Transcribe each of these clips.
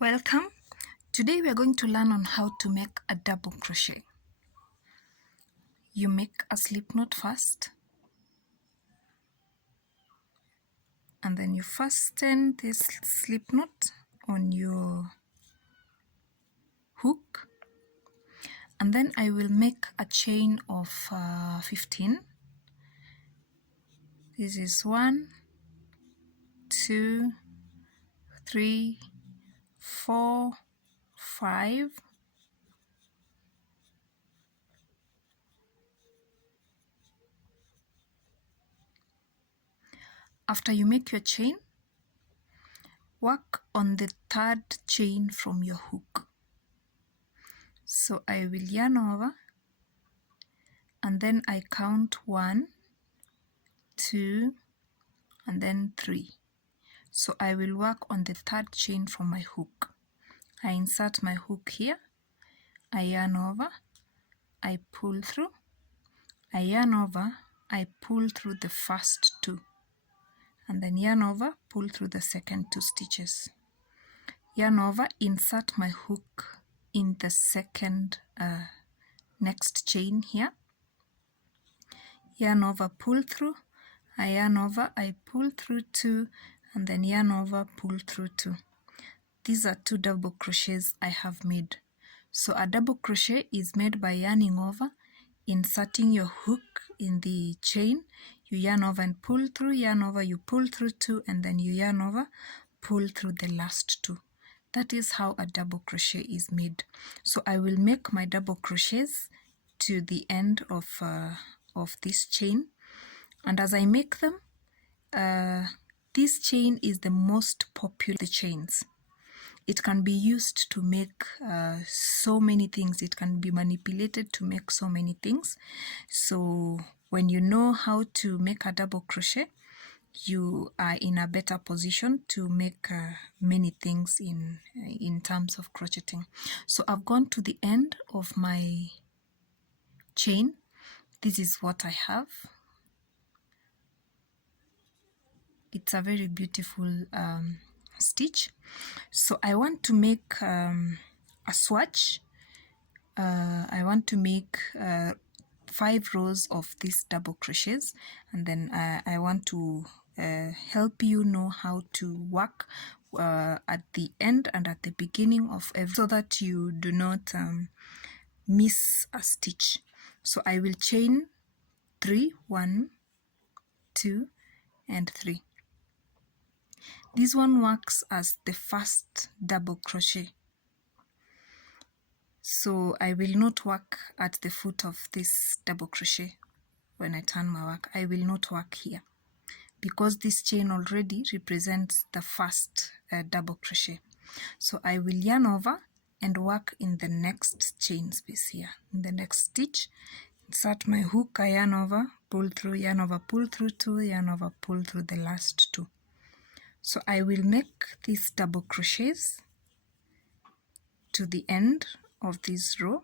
Welcome. Today we are going to learn on how to make a double crochet. You make a slip knot first, and then you fasten this slip knot on your hook, and then I will make a chain of 15. This is 1, 2, 3, 4, 5. After you make your chain, work on the third chain from your hook. So I will yarn over, and then I count 1, 2, and then 3. So I will work on the third chain from my hook. I insert my hook here, I yarn over, I pull through, I yarn over, I pull through the first 2, and then yarn over, pull through the second 2 stitches. Yarn over, insert my hook in the second next chain here. Yarn over, pull through, I yarn over, I pull through 2, and then yarn over, pull through 2. These are 2 double crochets I have made. So a double crochet is made by yarning over, inserting your hook in the chain, you yarn over and pull through, yarn over, you pull through 2, and then you yarn over, pull through the last 2. That is how a double crochet is made. So I will make my double crochets to the end of this chain, and as I make them, this chain is the most popular chains. It can be used to make so many things. It can be manipulated to make so many things. So when you know how to make a double crochet, you are in a better position to make many things in terms of crocheting. So I've gone to the end of my chain. This is what I have. It's a very beautiful stitch. So I want to make a swatch. I want to make 5 rows of these double crochets, and then I want to help you know how to work at the end and at the beginning of every, so that you do not miss a stitch. So I will chain 3, 1, 2, and 3. This one works as the first double crochet. So I will not work at the foot of this double crochet when I turn my work. I will not work here because this chain already represents the first double crochet. So I will yarn over and work in the next chain space here. In the next stitch, insert my hook, I yarn over, pull through, yarn over, pull through 2, yarn over, pull through the last 2. So I will make these double crochets to the end of this row.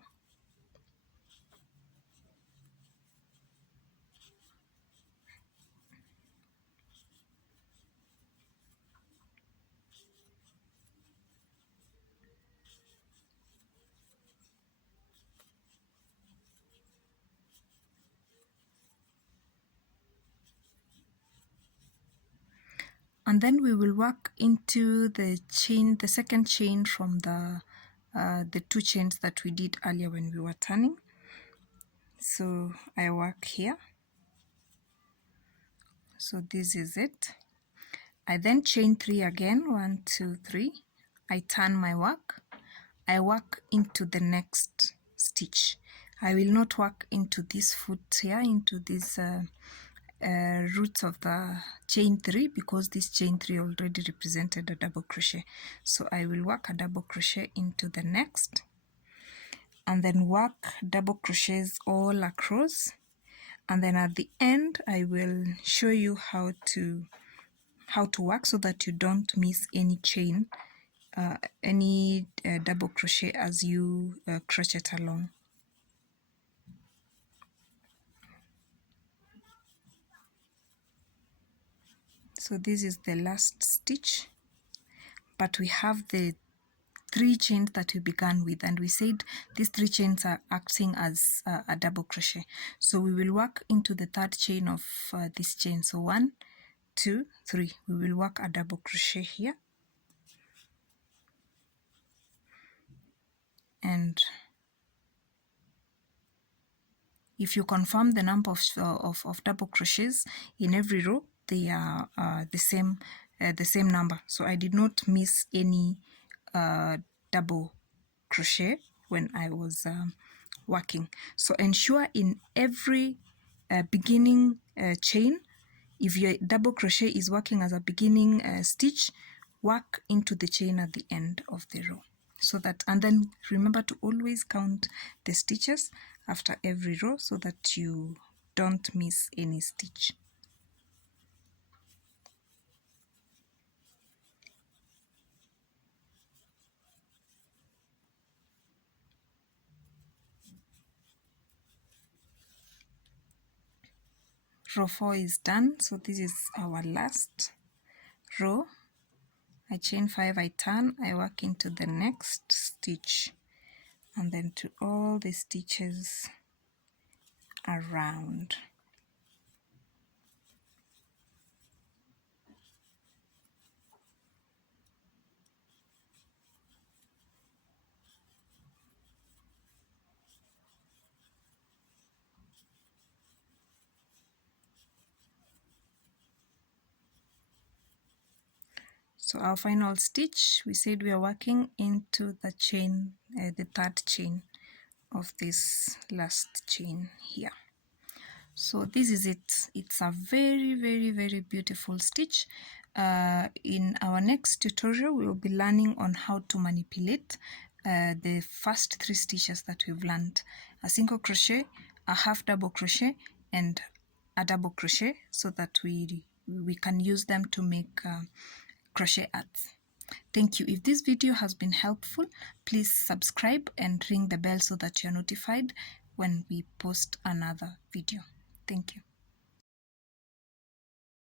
And then we will work into the chain, the second chain from the 2 chains that we did earlier when we were turning. So I work here. So this is it. I then chain 3 again, 1, 2, 3. I turn my work. I work into the next stitch. I will not work into this foot here, into this roots of the chain 3, because this chain 3 already represented a double crochet. So I will work a double crochet into the next, and then work double crochets all across, and then at the end I will show you how to work so that you don't miss any chain, any double crochet as you crochet along. So this is the last stitch, but we have the 3 chains that we began with, and we said these 3 chains are acting as a double crochet. So we will work into the 3rd chain of this chain. So 1, 2, 3. We will work a double crochet here, and if you confirm the number of double crochets in every row, they are the same number. So I did not miss any double crochet when I was working. So ensure in every beginning chain, if your double crochet is working as a beginning stitch, work into the chain at the end of the row. So that, and then remember to always count the stitches after every row so that you don't miss any stitch. Row 4 is done, so this is our last row. I chain 5, I turn, I work into the next stitch, and then to all the stitches around. So our final stitch, we said we are working into the chain, the 3rd chain of this last chain here. So this is it. It's a very, very, very beautiful stitch. In our next tutorial, we will be learning on how to manipulate the first 3 stitches that we've learned: a single crochet, a half double crochet, and a double crochet, so that we can use them to make crochet arts. Thank you. If this video has been helpful, please subscribe and ring the bell so that you're notified when we post another video. Thank you.